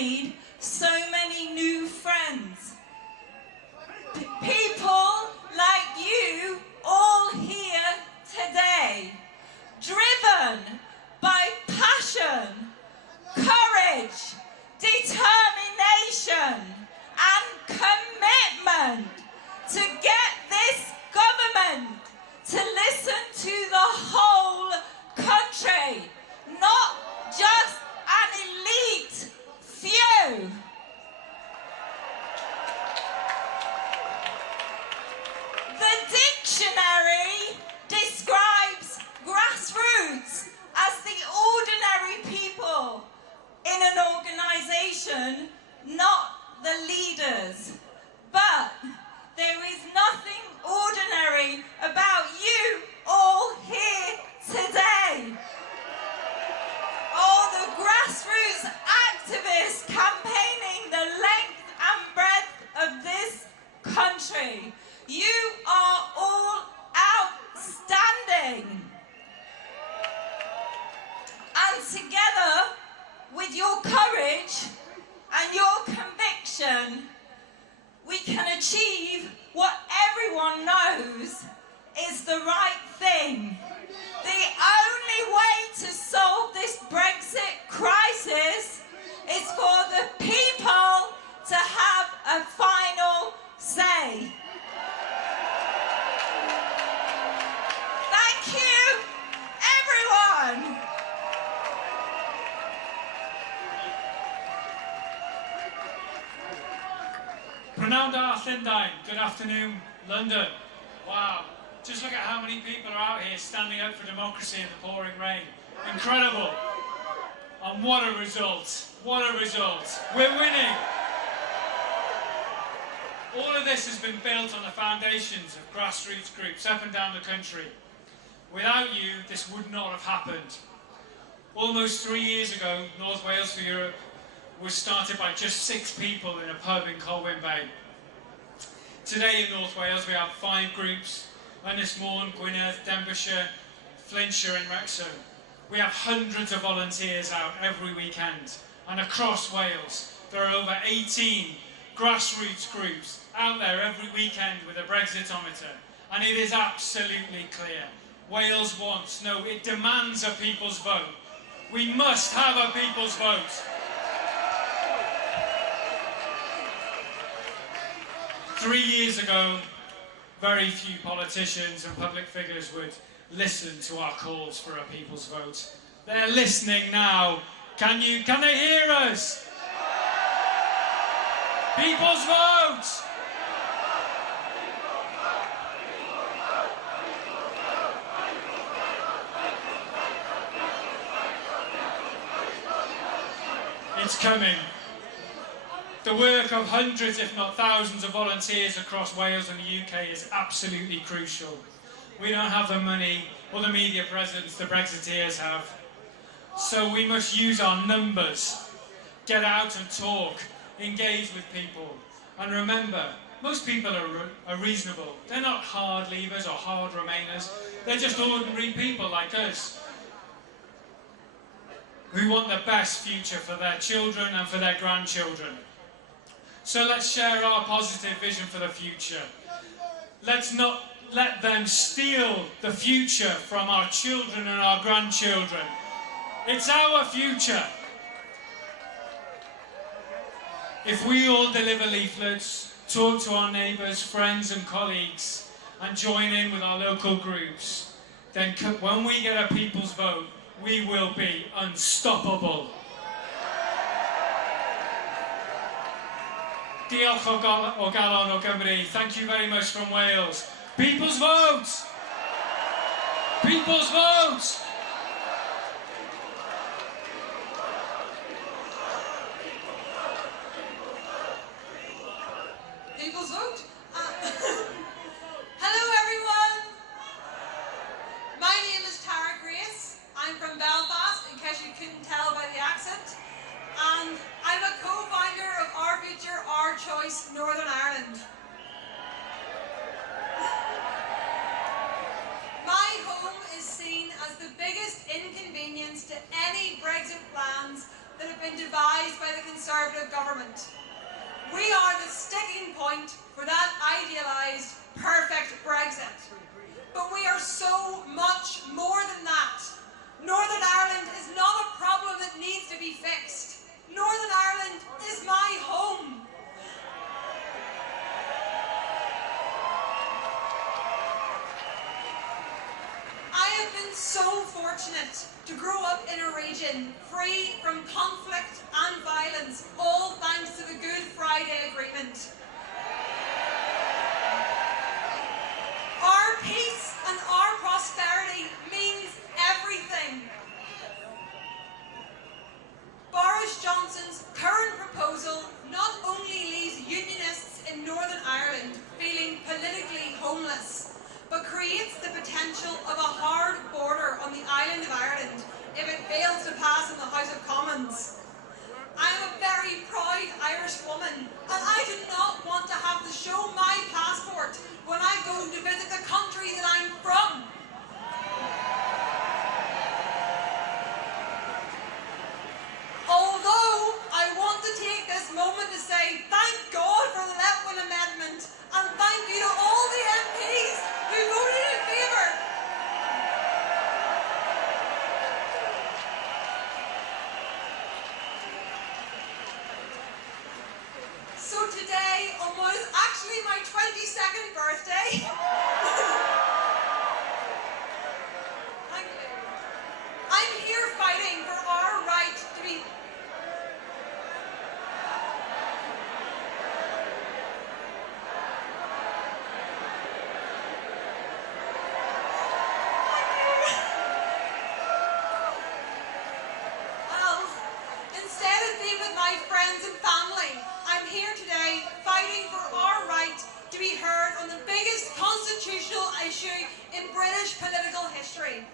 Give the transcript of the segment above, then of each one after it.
made so many new friends. People like you all here today, driven by passion, courage, determination and commitment to get this government to listen to the whole country, not just an elite few. The dictionary describes grassroots as the ordinary people in an organisation, not the leaders. But there is nothing ordinary about you all here today. All the grassroots activists campaigning the length and breadth of this country. You are all outstanding. And together, with your courage and your conviction, we can achieve what everyone knows is the right thing. The only way to solve this Brexit crisis is for the people to have a final say. Thank you, everyone. Prynawn da Llundain, good afternoon, London. Wow, just look at how many people are out here standing up for democracy in the pouring rain. Incredible. And what a result, what a result. We're winning. All of this has been built on the foundations of grassroots groups up and down the country. Without you, this would not have happened. Almost 3 years ago, North Wales for Europe was started by just 6 people in a pub in Colwyn Bay. Today in North Wales we have 5 groups: Ynys Môn, Gwynedd, Denbighshire, Flintshire and Wrexham. We have hundreds of volunteers out every weekend, and across Wales there are over 18 grassroots groups out there every weekend with a Brexitometer. And it is absolutely clear. Wales wants, no, it demands a people's vote. We must have a people's vote. Three years ago, very few politicians and public figures would listen to our calls for a people's vote. They're listening now. Can they hear us? People's vote! It's coming. The work of hundreds, if not thousands, of volunteers across Wales and the UK is absolutely crucial. We don't have the money or the media presence the Brexiteers have. So we must use our numbers, get out and talk, engage with people. And remember, most people are reasonable. They're not hard leavers or hard remainers. They're just ordinary people like us, who want the best future for their children and for their grandchildren. So let's share our positive vision for the future. Let's not let them steal the future from our children and our grandchildren. It's our future. If we all deliver leaflets, talk to our neighbours, friends and colleagues, and join in with our local groups, then when we get a people's vote, we will be unstoppable. Diolch o galon o Gymru. Thank you very much from Wales. People's vote! People's vote! People's vote? Hello everyone! My name is Tara Grace. I'm from Belfast, in case you couldn't tell by the accent. And I'm a co-founder of Our Future, Our Choice, Northern Ireland. My home is seen as the big government. We are the sticking point for that idealised, perfect Brexit. But we are so much more than that. Northern Ireland is not a problem that needs to be fixed. Northern Ireland is my home. I have been so fortunate to grow up in a region free from conflict and violence, all thanks to the Good Friday Agreement. Our peace and our prosperity means everything. Boris Johnson's current proposal not only leaves unionists in Northern Ireland feeling politically homeless, but creates the potential of a hard border on the island of Ireland if it fails to pass in the House of Commons. I am a very proud Irish woman, and I do not want to have to show my passport when I go to visit the country that I'm from. Although I want to take this moment to say thank God for the Letwin Amendment, and thank you to all the MPs who voted in favour. So today, on what is actually my 22nd birthday, thank you, I'm here fighting for our right to be... Well, instead of being with my friends and family, I'm here today fighting for our right to be heard on the biggest constitutional issue in British political history.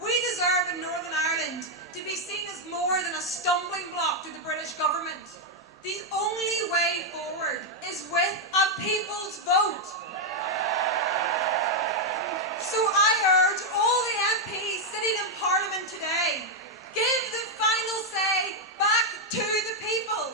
We deserve in Northern Ireland to be seen as more than a stumbling block to the British government. The only way forward is with a people's vote. So I urge all the MPs sitting in Parliament today, give the final say back to the people.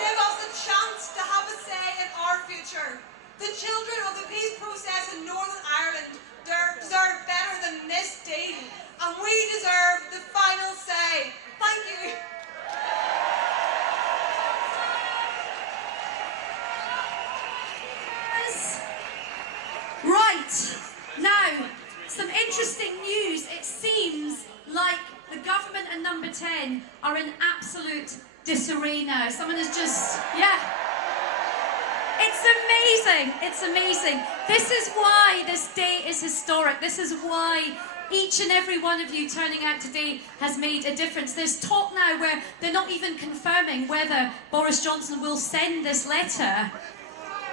Give us a chance to have a say in our future. The children of the peace process in Northern Ireland deserve better than this deal, and we deserve the final say. Thank you. Right, now, some interesting news. It seems like the government and Number 10 are in absolute disarray now. Someone is just, yeah. It's amazing, it's amazing. This is why this day is historic. This is why each and every one of you turning out today has made a difference. There's talk now where they're not even confirming whether Boris Johnson will send this letter.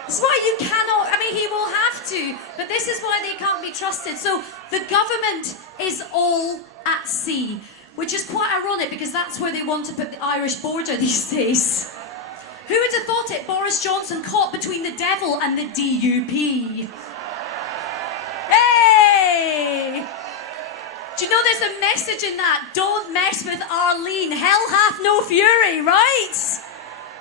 That's why you cannot, I mean, he will have to, but this is why they can't be trusted. So the government is all at sea, which is quite ironic because that's where they want to put the Irish border these days. Who would have thought it? Boris Johnson caught between the devil and the DUP. Hey! Do you know there's a message in that? Don't mess with Arlene. Hell hath no fury, right?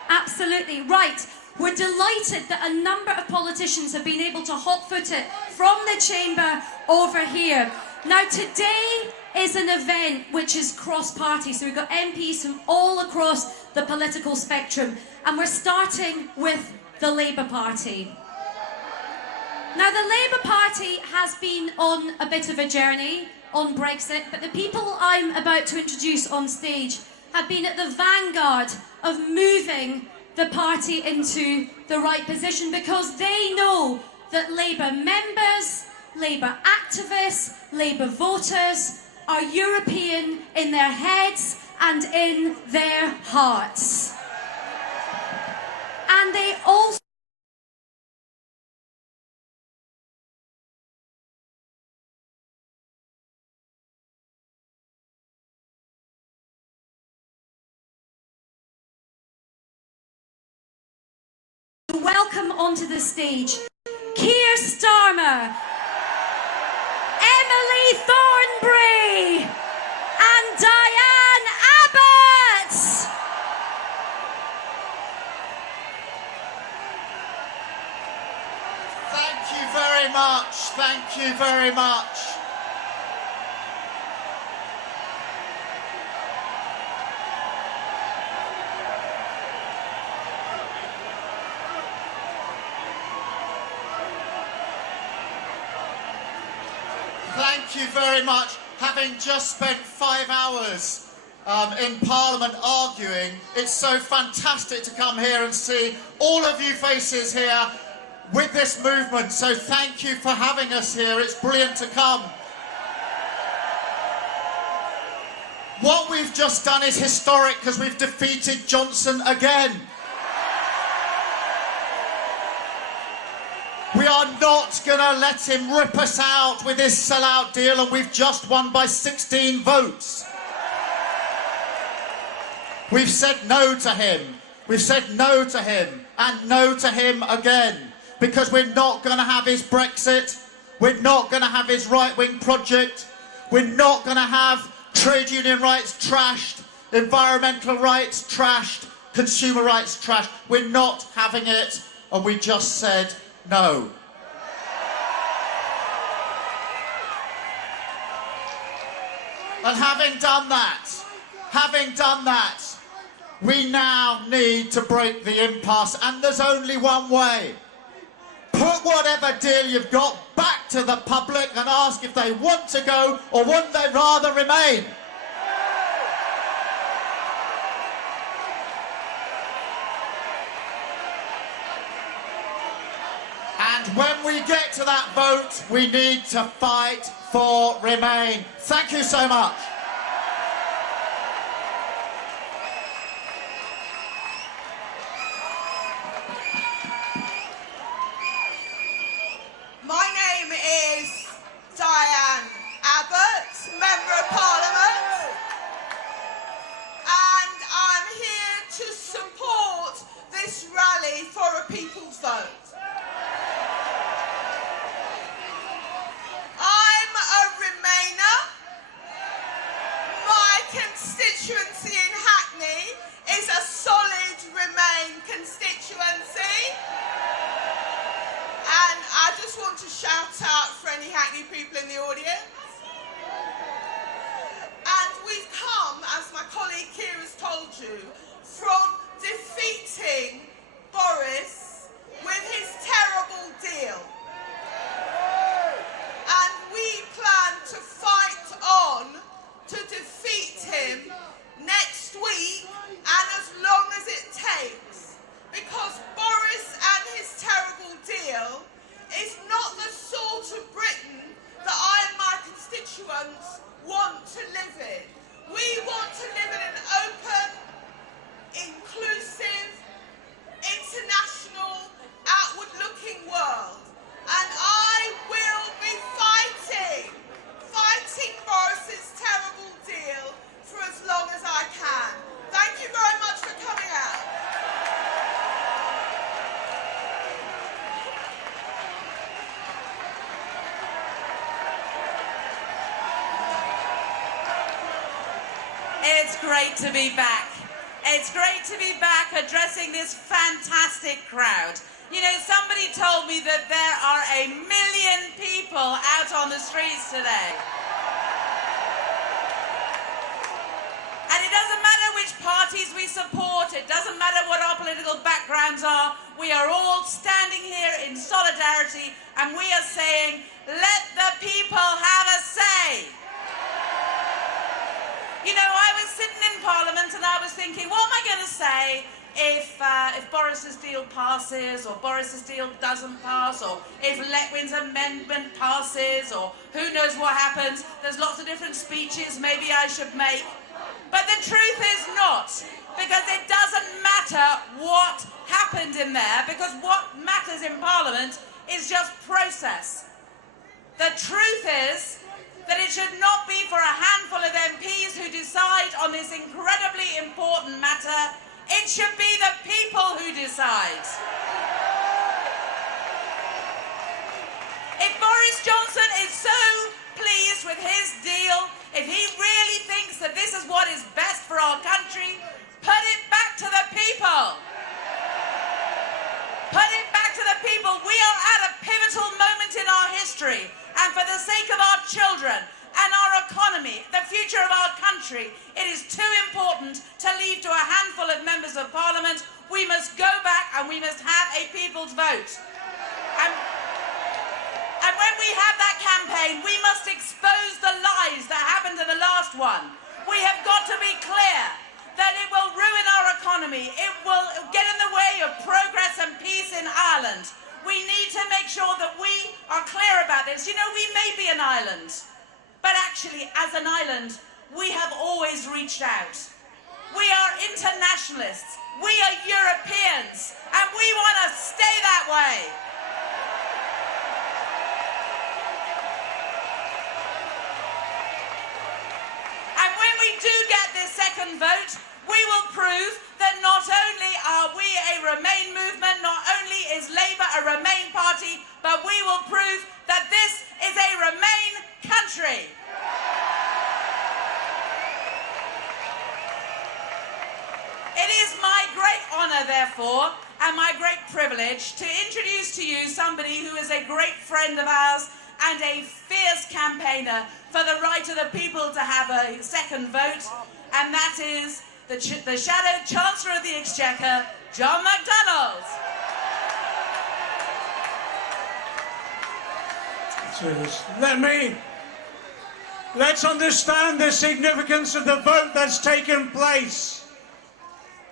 Absolutely, right. We're delighted that a number of politicians have been able to hot-foot it from the chamber over here. Now today is an event which is cross-party, so we've got MPs from all across the political spectrum, and we're starting with the Labour Party. Now the Labour Party has been on a bit of a journey on Brexit, but the people I'm about to introduce on stage have been at the vanguard of moving the party into the right position because they know that Labour members, Labour activists, Labour voters are European in their heads and in their hearts. And they also welcome onto the stage Keir Starmer, Emily Thornberry, and Diane Abbott. Thank you very much. Thank you very much. Having just spent 5 hours in Parliament arguing, it's so fantastic to come here and see all of you faces here with this movement. So thank you for having us here. It's brilliant to come. What we've just done is historic because we've defeated Johnson again. We are not going to let him rip us out with this sellout deal, and we've just won by 16 votes. We've said no to him. We've said no to him and no to him again, because we're not going to have his Brexit. We're not going to have his right-wing project. We're not going to have trade union rights trashed, environmental rights trashed, consumer rights trashed. We're not having it, and we just said no. And having done that, we now need to break the impasse, and there's only one way. Put whatever deal you've got back to the public and ask if they want to go or would they rather remain. And when we get to that vote, we need to fight for Remain. Thank you so much. My name is Diane Abbott, Member of Parliament, and I'm here to support this rally for a people's vote. I'm a Remainer. My constituency in Hackney is a solid Remain constituency. And I just want to shout out for any Hackney people in the audience. And we've come, as my colleague Kira's told you, from defeating Boris with his terrible deal. And we plan to fight on to defeat him next week and as long as it takes. Because Boris and his terrible deal is not the sort of Britain that I and my constituents want to live in. We want to live in an open, inclusive, international, outward-looking world. And I will be fighting Boris's terrible deal for as long as I can. Thank you very much for coming out. It's great to be back. It's great to be back addressing this fantastic crowd. You know, somebody told me that there are 1 million people out on the streets today. And it doesn't matter which parties we support, it doesn't matter what our political backgrounds are, we are all standing here in solidarity and we are saying, let the people have a say. You know, I was sitting in Parliament and I was thinking, what am I going to say if Boris's deal passes, or Boris's deal doesn't pass, or if Letwin's amendment passes, or who knows what happens. There's lots of different speeches maybe I should make. But the truth is not, because it doesn't matter what happened in there, because what matters in Parliament is just process. The truth is that it should not be for a handful of MPs who decide on this incredibly important matter. It should be the people who decide. If Boris Johnson is so pleased with his deal, if he really thinks that this is what is best for our country, put it back to the people. Put it back to the people. We are at a pivotal moment in our history. children and our economy, the future of our country, it is too important to leave to a handful of members of parliament. We must go back and we must have a people's vote. And when we have that campaign, we must expose the lies that happened in the last one. We have got to be clear that it will ruin our economy. It will get in the way of progress and peace in Ireland. We need to make sure that we are clear about this. You know, we may be an island, but actually, as an island, we have always reached out. We are internationalists. We are Europeans, and we want to stay that way. And when we do get this second vote, we will prove that not only are we a Remain movement, not only is Labour a Remain party, but we will prove that this is a Remain country. It is my great honour, therefore, and my great privilege to introduce to you somebody who is a great friend of ours and a fierce campaigner for the right of the people to have a second vote, and that is the Shadow Chancellor of the Exchequer, John McDonnell. Let's understand the significance of the vote that's taken place.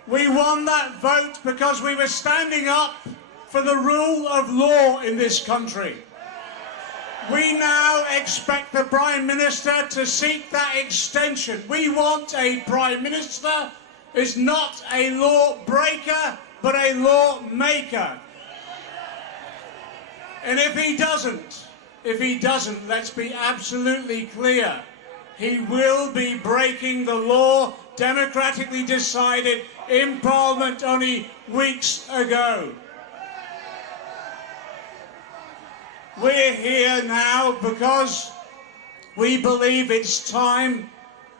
We won that vote because we were standing up for the rule of law in this country. We now expect the Prime Minister to seek that extension. We want a Prime Minister who is not a law breaker, but a law maker. And if he doesn't, let's be absolutely clear, he will be breaking the law democratically decided in Parliament only weeks ago. We're here now because we believe it's time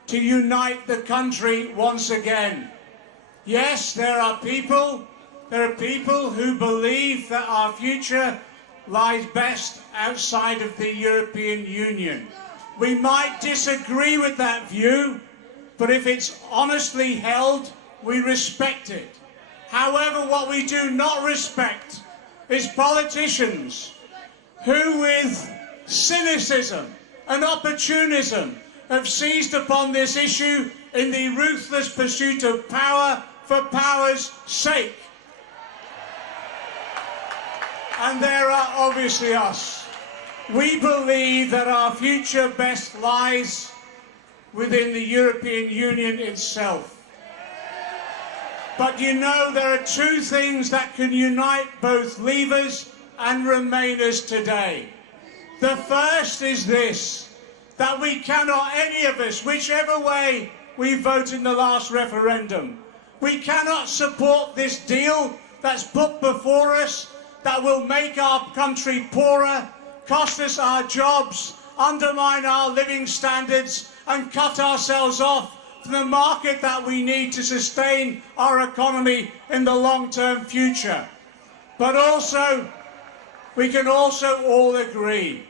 to unite the country once again. Yes, there are people who believe that our future lies best outside of the European Union. We might disagree with that view, but if it's honestly held, we respect it. However, what we do not respect is politicians who, with cynicism and opportunism, have seized upon this issue in the ruthless pursuit of power for power's sake. And there are obviously us. We believe that our future best lies within the European Union itself. But you know, there are two things that can unite both Leavers and Remainers today. The first is this, that we cannot, any of us, whichever way we vote in the last referendum, we cannot support this deal that's put before us that will make our country poorer, cost us our jobs, undermine our living standards, and cut ourselves off from the market that we need to sustain our economy in the long-term future. But also, we can also all agree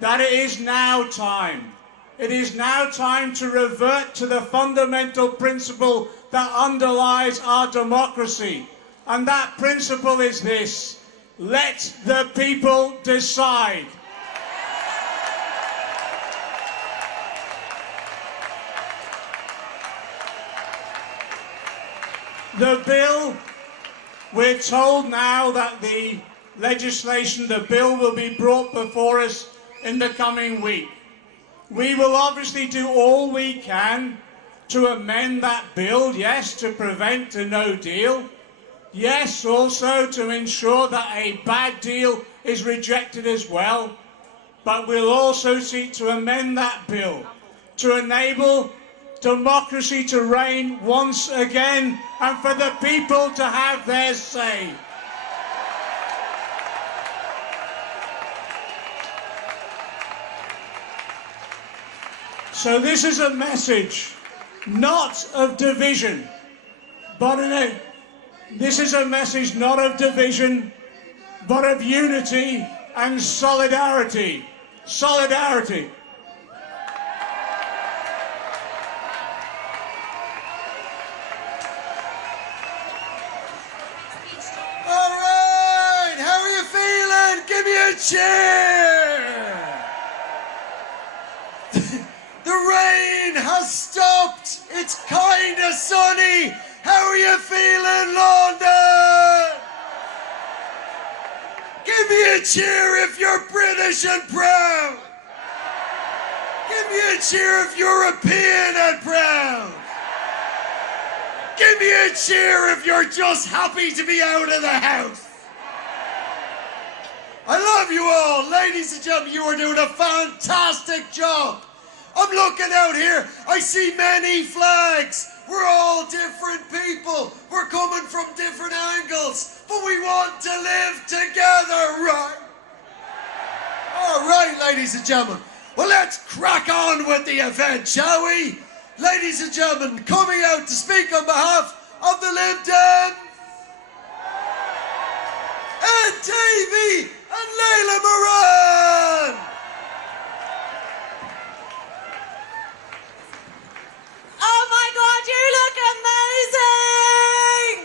that it is now time. It is now time to revert to the fundamental principle that underlies our democracy. And that principle is this: let the people decide. The bill, we're told now that the legislation, the bill will be brought before us in the coming week. We will obviously do all we can to amend that bill, yes, to prevent a no deal, yes, also to ensure that a bad deal is rejected as well, but we'll also seek to amend that bill to enable democracy to reign once again and for the people to have their say. So this is a message not of division, but this is a message not of division, but of unity and solidarity. Solidarity. cheer! The rain has stopped. It's kind of sunny. How are you feeling, London? Give me a cheer if you're British and proud. Give me a cheer if you're European and proud. Give me a cheer if you're just happy to be out of the house. I love you all. Ladies and gentlemen, you are doing a fantastic job. I'm looking out here. I see many flags. We're all different people. We're coming from different angles, but we want to live together, right? All right, ladies and gentlemen. Well, let's crack on with the event, shall we? Ladies and gentlemen, coming out to speak on behalf of the Lib Dems, Ed Davey and Layla Moran. Oh my God, you look amazing!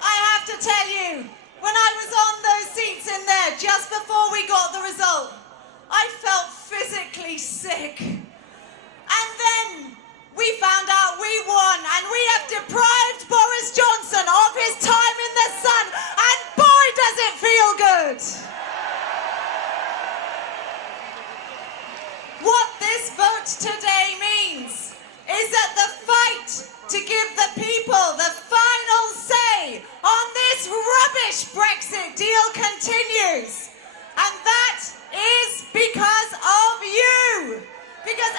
I have to tell you, when I was on those seats in there just before we got the result, I felt physically sick. And then we found out we won, and we have deprived Boris Johnson of his time in the sun, and boy does it feel good! What this vote today means is that the fight to give the people the final say on this rubbish Brexit deal continues. And that is because of you. Because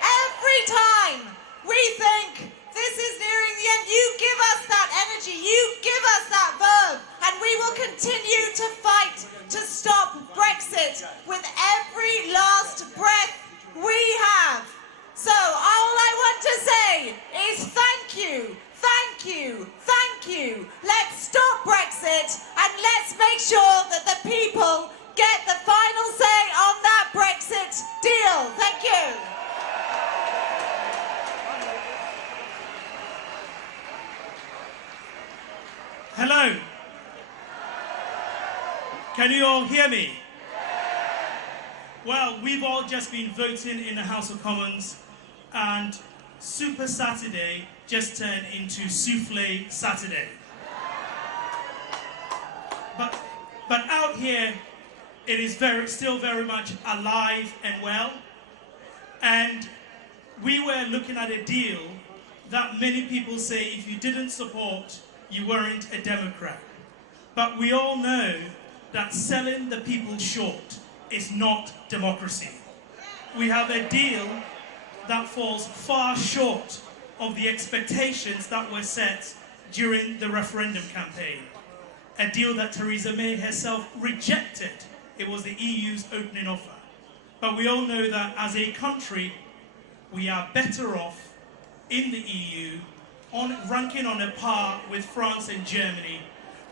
every time we think this is nearing the end, you give us that energy, you give us that verve, and we will continue to fight to stop Brexit with every last breath we have. So all I want to say is thank you, thank you, thank you. Let's stop Brexit and let's make sure that the people get the final say on that Brexit deal. Thank you. Hello. Can you all hear me? Well, we've all just been voting in the House of Commons, and Super Saturday just turned into Souffle Saturday. But out here, it is still very much alive and well. And we were looking at a deal that many people say if you didn't support, you weren't a Democrat. But we all know that selling the people short is not democracy. We have a deal that falls far short of the expectations that were set during the referendum campaign. A deal that Theresa May herself rejected. It was the EU's opening offer. But we all know that as a country, we are better off in the EU, ranking on a par with France and Germany,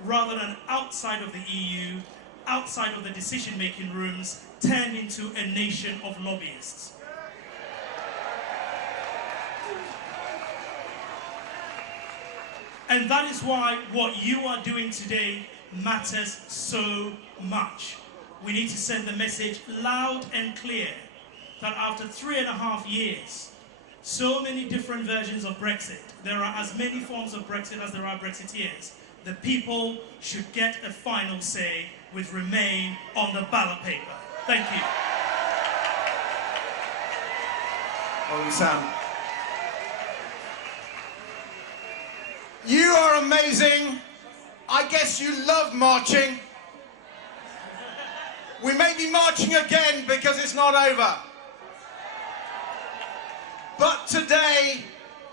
rather than outside of the EU, outside of the decision-making rooms, turned into a nation of lobbyists. And that is why what you are doing today matters so much. We need to send the message loud and clear that after 3.5 years, so many different versions of Brexit, there are as many forms of Brexit as there are Brexiteers. The people should get a final say with Remain on the ballot paper. Thank you. Holy Sam. You are amazing. I guess you love marching. We may be marching again because it's not over. But today,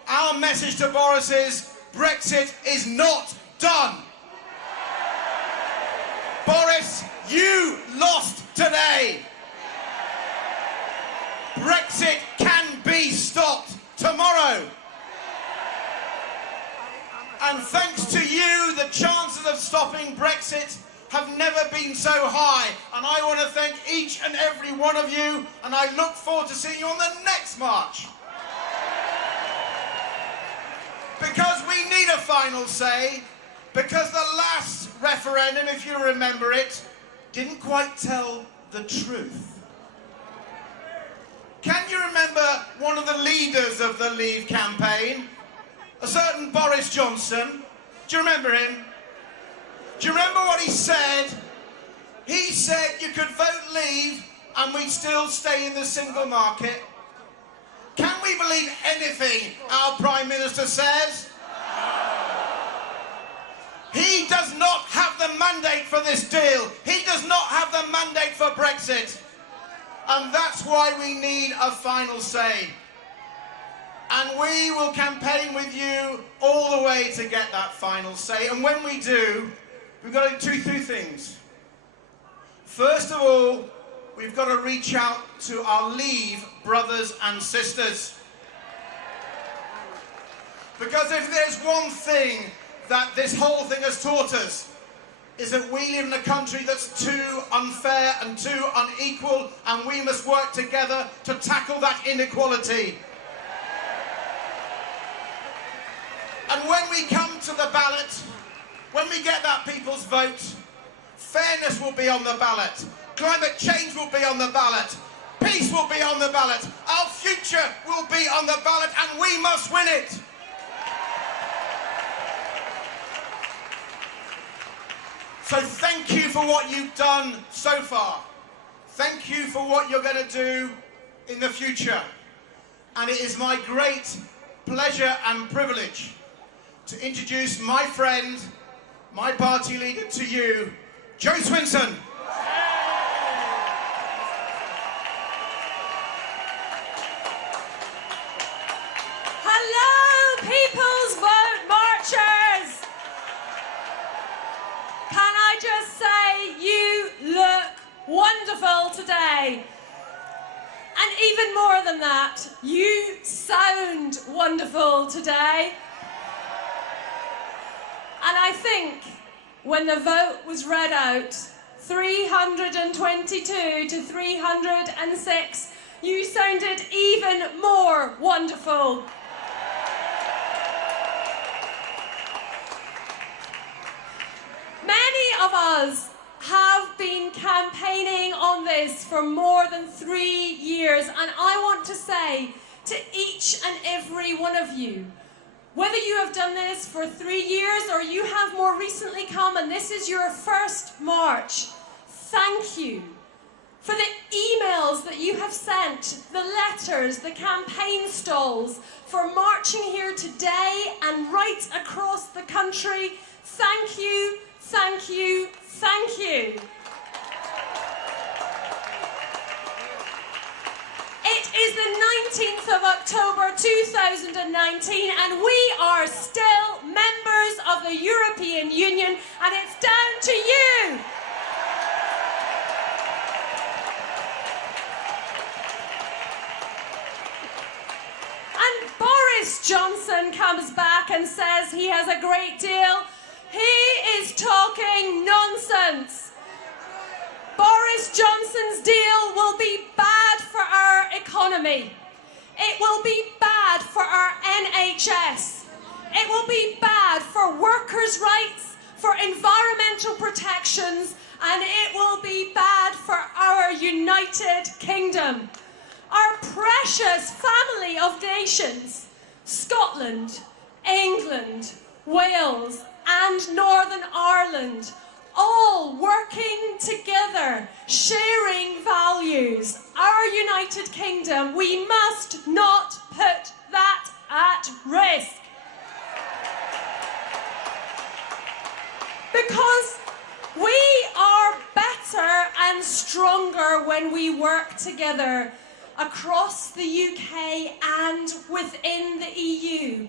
our message to Boris is Brexit is not done. Boris, you lost today. Brexit can be stopped tomorrow. And thanks to you, the chances of stopping Brexit have never been so high. And I want to thank each and every one of you, and I look forward to seeing you on the next march. Because we need a final say, because the last referendum, if you remember it, didn't quite tell the truth. Can you remember one of the leaders of the Leave campaign? A certain Boris Johnson. Do you remember him? Do you remember what he said? He said you could vote Leave and we'd still stay in the single market. Can we believe anything our Prime Minister says? He does not have the mandate for this deal. He does not have the mandate for Brexit. And that's why we need a final say. And we will campaign with you all the way to get that final say. And when we do, we've got to do two things. First of all, we've got to reach out to our Leave brothers and sisters. Because if there's one thing that this whole thing has taught us, is that we live in a country that's too unfair and too unequal, and we must work together to tackle that inequality. And when we come to the ballot, when we get that people's vote, fairness will be on the ballot, climate change will be on the ballot, peace will be on the ballot, our future will be on the ballot, and we must win it. So thank you for what you've done so far. Thank you for what you're going to do in the future. And it is my great pleasure and privilege to introduce my friend, my party leader to you, Joe Swinson. Hello, People's Vote Marchers! Can I just say, you look wonderful today. And even more than that, you sound wonderful today. And I think when the vote was read out, 322 to 306, you sounded even more wonderful. Many of us have been campaigning on this for more than 3 years, and I want to say to each and every one of you, whether you have done this for 3 years or you have more recently come and this is your first march, thank you for the emails that you have sent, the letters, the campaign stalls, for marching here today and right across the country. Thank you, thank you, thank you. It is the 19th of October 2019 and we are still members of the European Union, and it's down to you. And Boris Johnson comes back and says he has a great deal. He is talking nonsense. Boris Johnson's deal will be bad for our economy. It will be bad for our NHS. It will be bad for workers' rights, for environmental protections, and it will be bad for our United Kingdom. Our precious family of nations, Scotland, England, Wales, and Northern Ireland, all working together, sharing values. Our United Kingdom, we must not put that at risk. Because we are better and stronger when we work together across the UK and within the EU.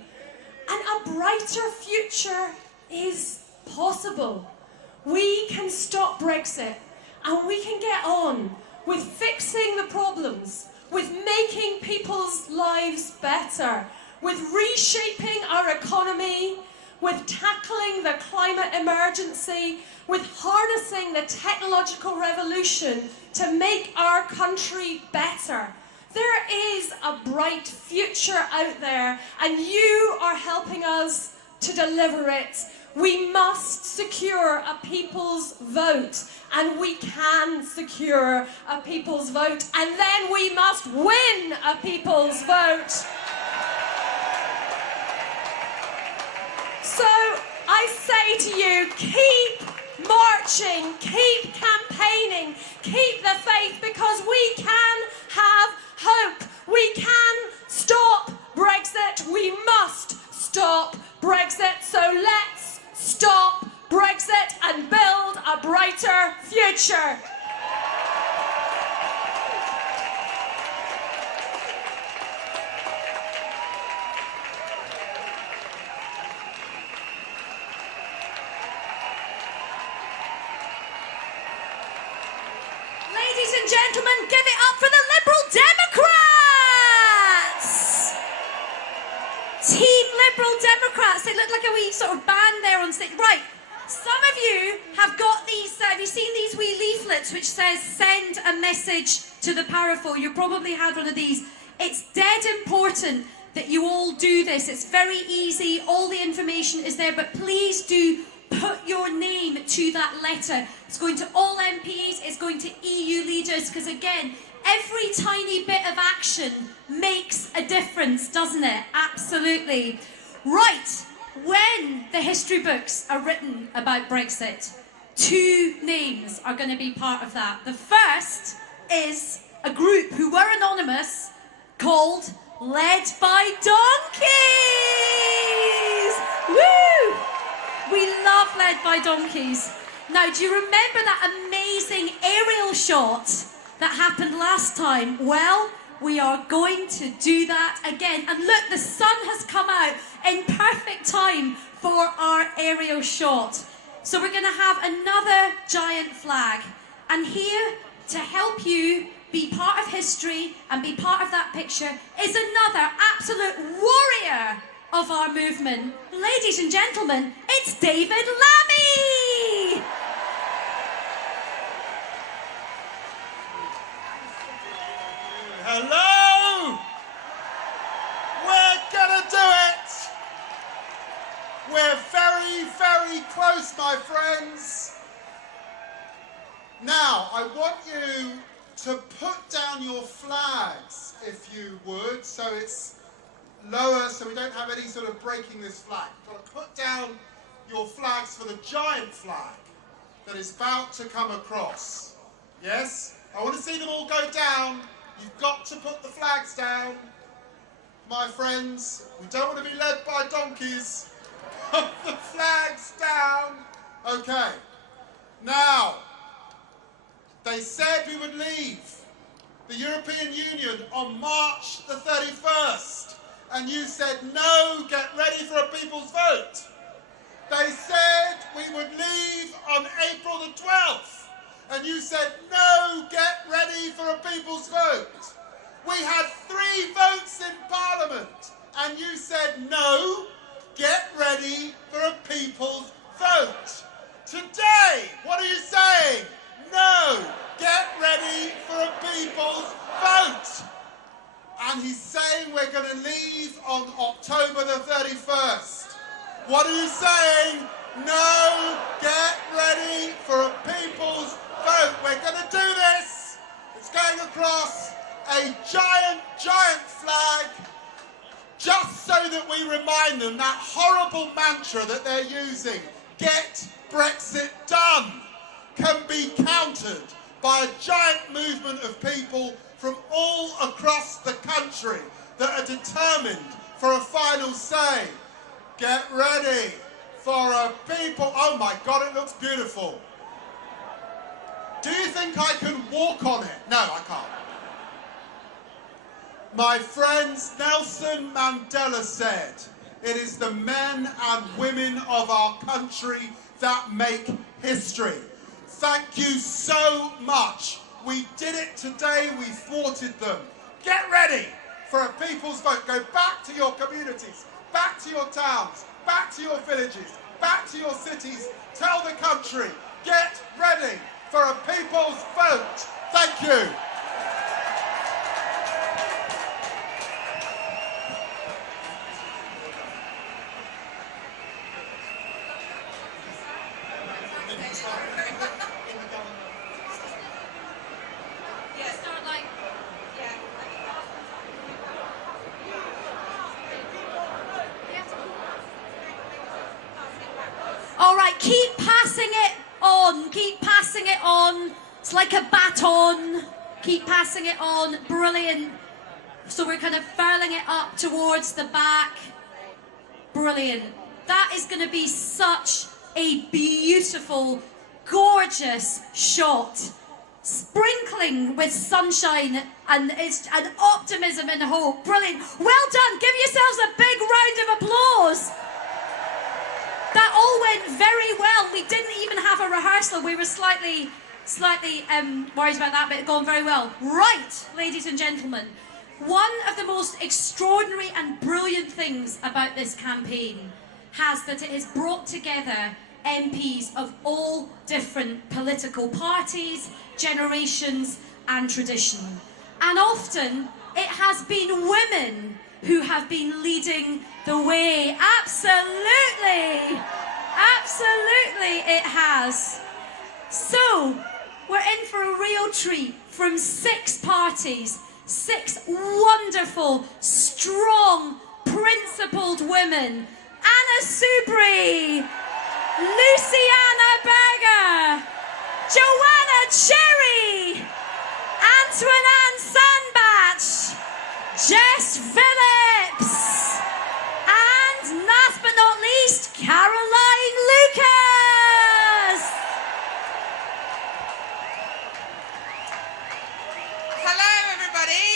And a brighter future is possible. We can stop Brexit and we can get on with fixing the problems, with making people's lives better, with reshaping our economy, with tackling the climate emergency, with harnessing the technological revolution to make our country better. There is a bright future out there, and you are helping us to deliver it. We must secure a people's vote, and we can secure a people's vote, and then we must win a people's vote. So I say to you, keep marching, keep campaigning, keep the faith, because we can have hope. We can stop Brexit. We must stop Brexit. So let's stop Brexit and build a brighter future. Ladies and gentlemen, give it up for the Liberal Democrats! Team Liberal Democrats. They look like a wee sort of band there on stage. Right, some of you have got these, have you seen these wee leaflets which says send a message to the powerful? You probably had one of these. It's dead important that you all do this. It's very easy, all the information is there, but please do put your name to that letter. It's going to all MPs, it's going to EU leaders, because again, every tiny bit of action makes a difference, doesn't it? Absolutely. Right, when the history books are written about Brexit, 2 names are going to be part of that. The first is a group who were anonymous called Led by Donkeys! Woo! We love Led by Donkeys. Now, do you remember that amazing aerial shot that happened last time? Well, we are going to do that again. And look, the sun has come out in perfect time for our aerial shot. So we're going to have another giant flag. And here to help you be part of history and be part of that picture is another absolute warrior of our movement. Ladies and gentlemen, it's David Lammy! Hello! We're gonna do it! We're very, very close, my friends. Now, I want you to put down your flags, if you would, so it's lower, so we don't have any sort of breaking this flag. You've got to put down your flags for the giant flag that is about to come across. Yes? I want to see them all go down. You've got to put the flags down, my friends. We don't want to be led by donkeys. Put the flags down. Okay. Now, they said we would leave the European Union on March the 31st. And you said, no, get ready for a people's vote. They said we would leave on April the 12th. And you said, no, get ready for a people's vote. We had 3 votes in Parliament. And you said, no, get ready for a people's vote. Today, what are you saying? No, get ready for a people's vote. And he's saying we're going to leave on October the 31st. What are you saying? No, get ready for a people's vote. We're going to do this. It's going across a giant, giant flag, just so that we remind them that horrible mantra that they're using, get Brexit done, can be countered by a giant movement of people from all across the country that are determined for a final say. Get ready for a people... Oh my God, it looks beautiful. Do you think I can walk on it? No, I can't. My friends, Nelson Mandela said, it is the men and women of our country that make history. Thank you so much. We did it today, we thwarted them. Get ready for a people's vote. Go back to your communities, back to your towns, back to your villages, back to your cities. Tell the country, get ready for a people's vote. Thank you. All right, keep passing it on. Keep passing it on. It's like a baton. Keep passing it on. Brilliant. So we're kind of furling it up towards the back. Brilliant. That is going to be such a beautiful, gorgeous shot. Sprinkling with sunshine and optimism and hope. Brilliant. Well done. Give yourselves a big round of applause. That all went very well. We didn't even have a rehearsal. We were slightly worried about that, but it gone very well. Right, ladies and gentlemen, one of the most extraordinary and brilliant things about this campaign has that it has brought together MPs of all different political parties, generations and tradition. And often it has been women who have been leading the way. Absolutely! Absolutely it has. So, we're in for a real treat from 6 parties, 6 wonderful, strong, principled women. Anna Soubry, Luciana Berger, Joanna Cherry, Antoinette Sandbach, Jess Phillips, and last but not least, Caroline Lucas. Hello everybody,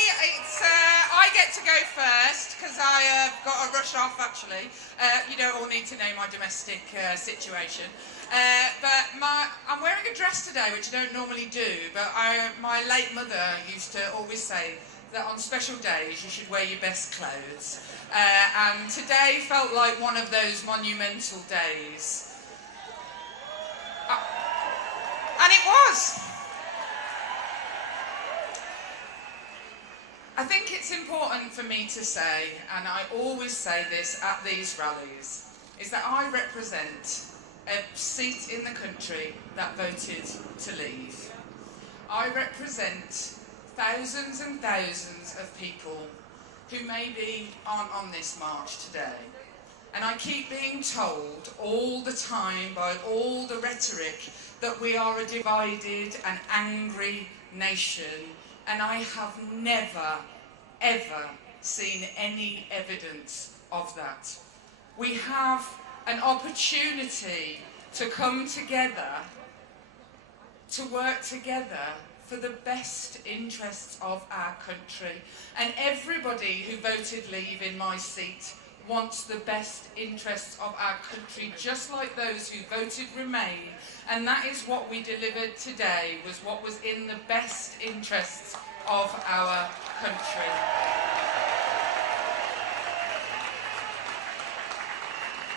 I get to go first because I got to rush off actually. You don't all need to know my domestic situation. But I'm wearing a dress today which I don't normally do, but my late mother used to always say that on special days you should wear your best clothes. And today felt like one of those monumental days. And it was. I think it's important for me to say, and I always say this at these rallies, is that I represent a seat in the country that voted to leave. I represent thousands and thousands of people who maybe aren't on this march today. And I keep being told all the time by all the rhetoric that we are a divided and angry nation, and I have never, ever seen any evidence of that. We have an opportunity to come together, to work together for the best interests of our country. And everybody who voted leave in my seat wants the best interests of our country, just like those who voted remain. And that is what we delivered today, was what was in the best interests of our country.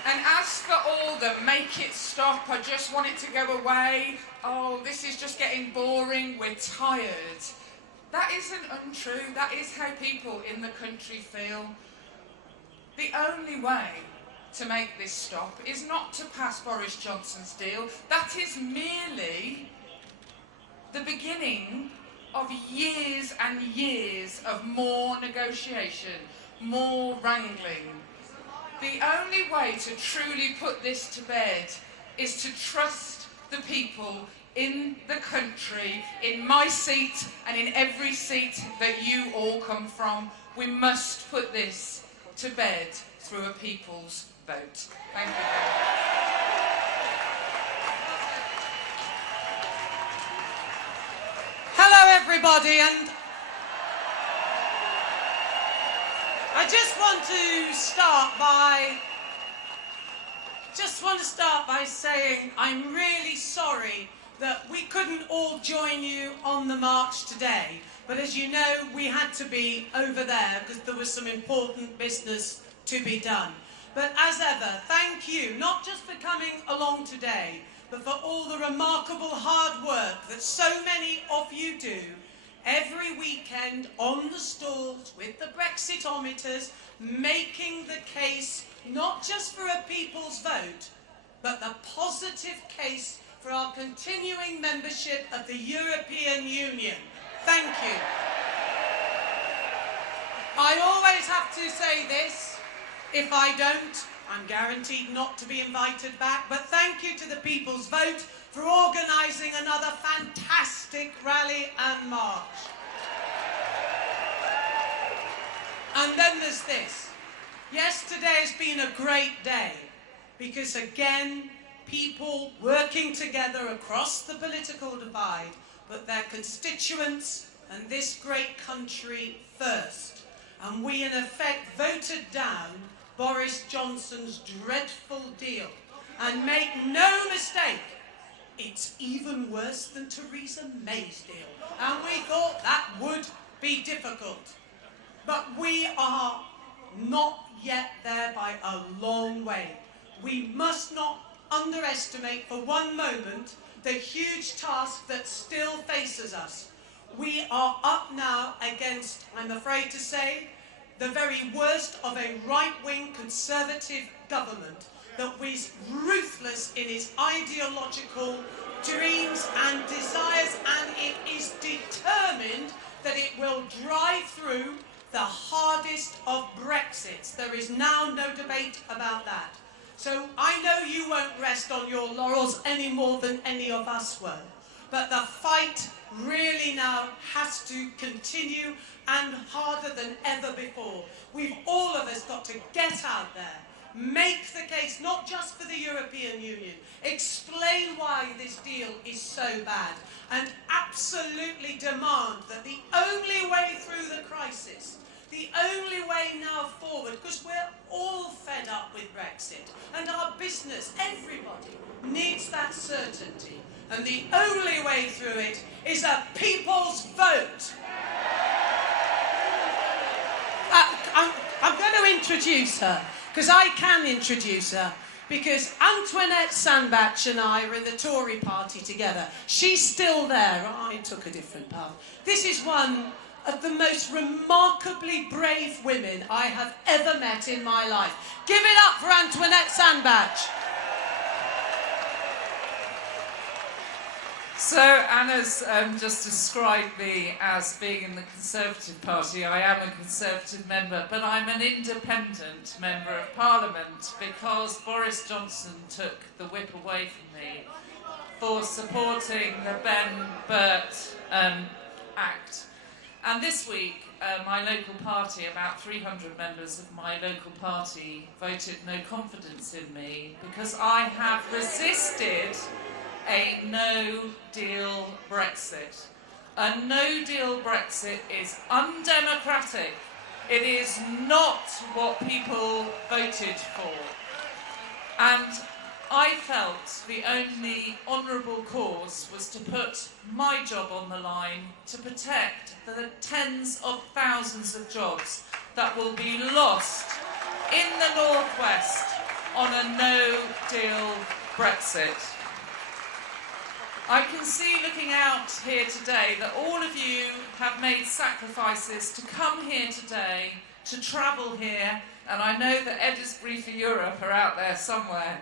And as for all the make it stop, I just want it to go away, oh, this is just getting boring, we're tired. That isn't untrue, that is how people in the country feel. The only way to make this stop is not to pass Boris Johnson's deal. That is merely the beginning of years and years of more negotiation, more wrangling. The only way to truly put this to bed is to trust the people in the country, in my seat and in every seat that you all come from. We must put this to bed through a people's vote. Thank you. Hello everybody, and I just want to start by saying I'm really sorry that we couldn't all join you on the march today. But as you know, we had to be over there because there was some important business to be done. But as ever, thank you, not just for coming along today, but for all the remarkable hard work that so many of you do every weekend on the stalls with the Brexitometers, making the case not just for a people's vote, but the positive case for our continuing membership of the European Union. Thank you. I always have to say this. If I don't, I'm guaranteed not to be invited back. But thank you to the People's Vote for organising another fantastic rally and march. And then there's this. Yesterday has been a great day because, again, people working together across the political divide put their constituents and this great country first. And we, in effect, voted down Boris Johnson's dreadful deal. And make no mistake, it's even worse than Theresa May's deal. And we thought that would be difficult. But we are not yet there by a long way. We must not underestimate for one moment the huge task that still faces us. We are up now against, I'm afraid to say, the very worst of a right-wing conservative government that was ruthless in its ideological dreams and desires, and it is determined that it will drive through the hardest of Brexits. There is now no debate about that. So I know you won't rest on your laurels any more than any of us will. But the fight really now has to continue, and harder than ever before. We've all of us got to get out there, make the case not just for the European Union, explain why this deal is so bad, and absolutely demand that the only way through the crisis, the only way now forward, because we're all fed up with Brexit, and our business, everybody, needs that certainty. And the only way through it is a people's vote. I'm going to introduce her, because I can introduce her, because Antoinette Sandbach and I are in the Tory party together. She's still there. I took a different path. This is one of the most remarkably brave women I have ever met in my life. Give it up for Antoinette Sandbach. So Anna's just described me as being in the Conservative Party. I am a Conservative member, but I'm an independent member of Parliament because Boris Johnson took the whip away from me for supporting the Ben Burt Act. And this week, my local party, about 300 members of my local party, voted no confidence in me because I have resisted a no-deal Brexit. A no-deal Brexit is undemocratic. It is not what people voted for. And I felt the only honourable course was to put my job on the line to protect the tens of thousands of jobs that will be lost in the Northwest on a no-deal Brexit. I can see, looking out here today, that all of you have made sacrifices to come here today, to travel here, and I know that Edisbury for Europe are out there somewhere.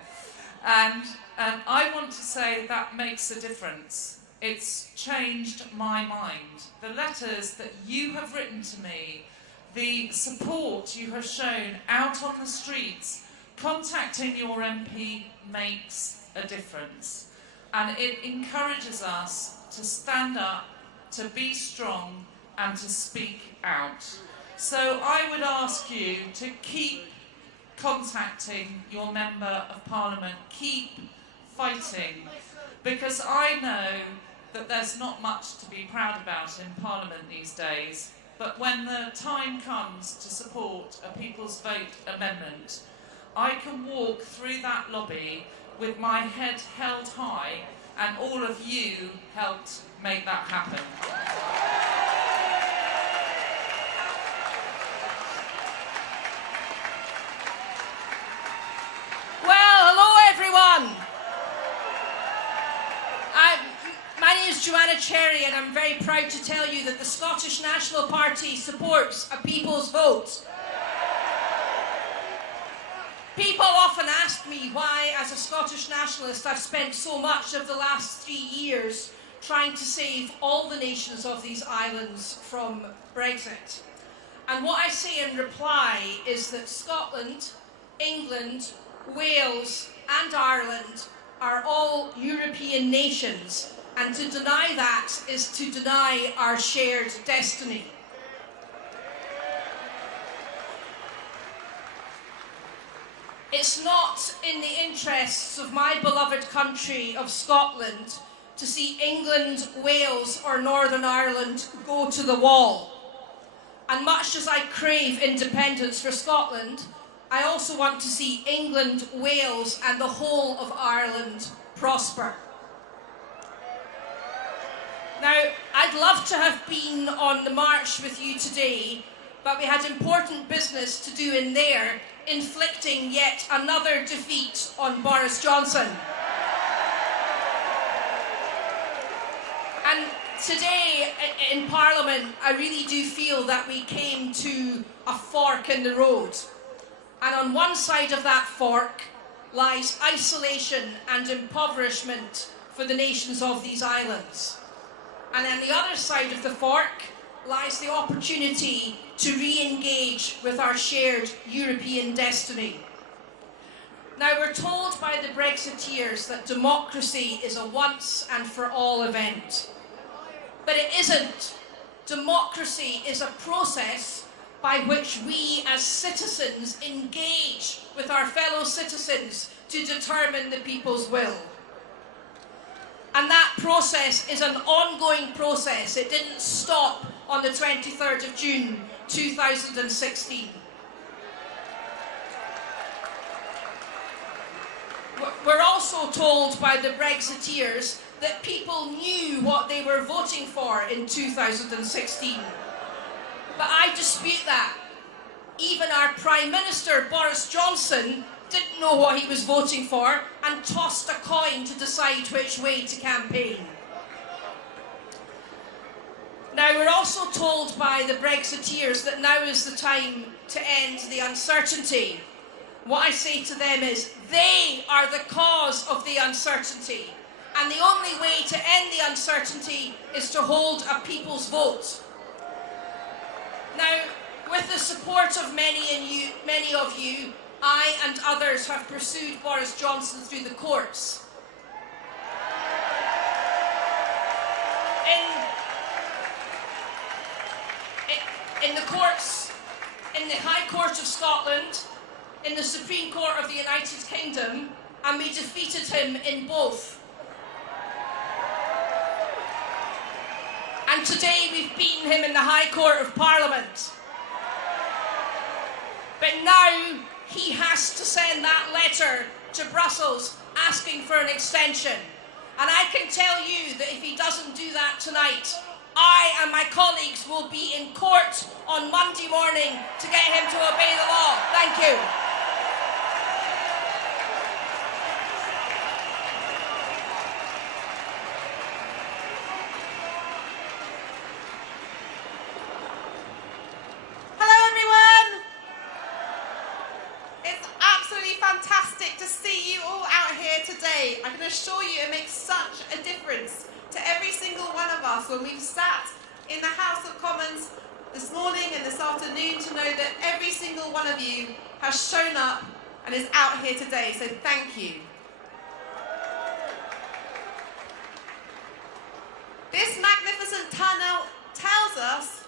And I want to say that makes a difference. It's changed my mind. The letters that you have written to me, the support you have shown out on the streets, contacting your MP makes a difference. And it encourages us to stand up, to be strong, and to speak out. So I would ask you to keep contacting your Member of Parliament, keep fighting, because I know that there's not much to be proud about in Parliament these days, but when the time comes to support a People's Vote amendment, I can walk through that lobby with my head held high, and all of you helped make that happen. Well, hello everyone. My name is Joanna Cherry, and I'm very proud to tell you that the Scottish National Party supports a People's Vote. People often ask me why, as a Scottish nationalist, I've spent so much of the last 3 years trying to save all the nations of these islands from Brexit. And what I say in reply is that Scotland, England, Wales and Ireland are all European nations, and to deny that is to deny our shared destiny. It's not in the interests of my beloved country of Scotland to see England, Wales or Northern Ireland go to the wall. And much as I crave independence for Scotland, I also want to see England, Wales and the whole of Ireland prosper. Now, I'd love to have been on the march with you today, but we had important business to do in there, inflicting yet another defeat on Boris Johnson. And today in Parliament, I really do feel that we came to a fork in the road. And on one side of that fork lies isolation and impoverishment for the nations of these islands. And on the other side of the fork lies the opportunity to re-engage with our shared European destiny. Now, we're told by the Brexiteers that democracy is a once and for all event. But it isn't. Democracy is a process by which we as citizens engage with our fellow citizens to determine the people's will. And that process is an ongoing process. It didn't stop on the 23rd of June 2016. We're also told by the Brexiteers that people knew what they were voting for in 2016. But I dispute that. Even our Prime Minister, Boris Johnson, didn't know what he was voting for and tossed a coin to decide which way to campaign. Now, we're also told by the Brexiteers that now is the time to end the uncertainty. What I say to them is, they are the cause of the uncertainty. And the only way to end the uncertainty is to hold a people's vote. Now, with the support of many of you, I and others have pursued Boris Johnson through the courts. In the courts, in the High Court of Scotland, in the Supreme Court of the United Kingdom, and we defeated him in both. And today we've beaten him in the High Court of Parliament. But now he has to send that letter to Brussels asking for an extension. And I can tell you that if he doesn't do that tonight, I and my colleagues will be in court on Monday morning to get him to obey the law. Thank you. Hello everyone! It's absolutely fantastic to see you all out here today. I can assure you it makes such a difference to every single one of us when we've sat in the House of Commons this morning and this afternoon to know that every single one of you has shown up and is out here today, so thank you. This magnificent turnout tells us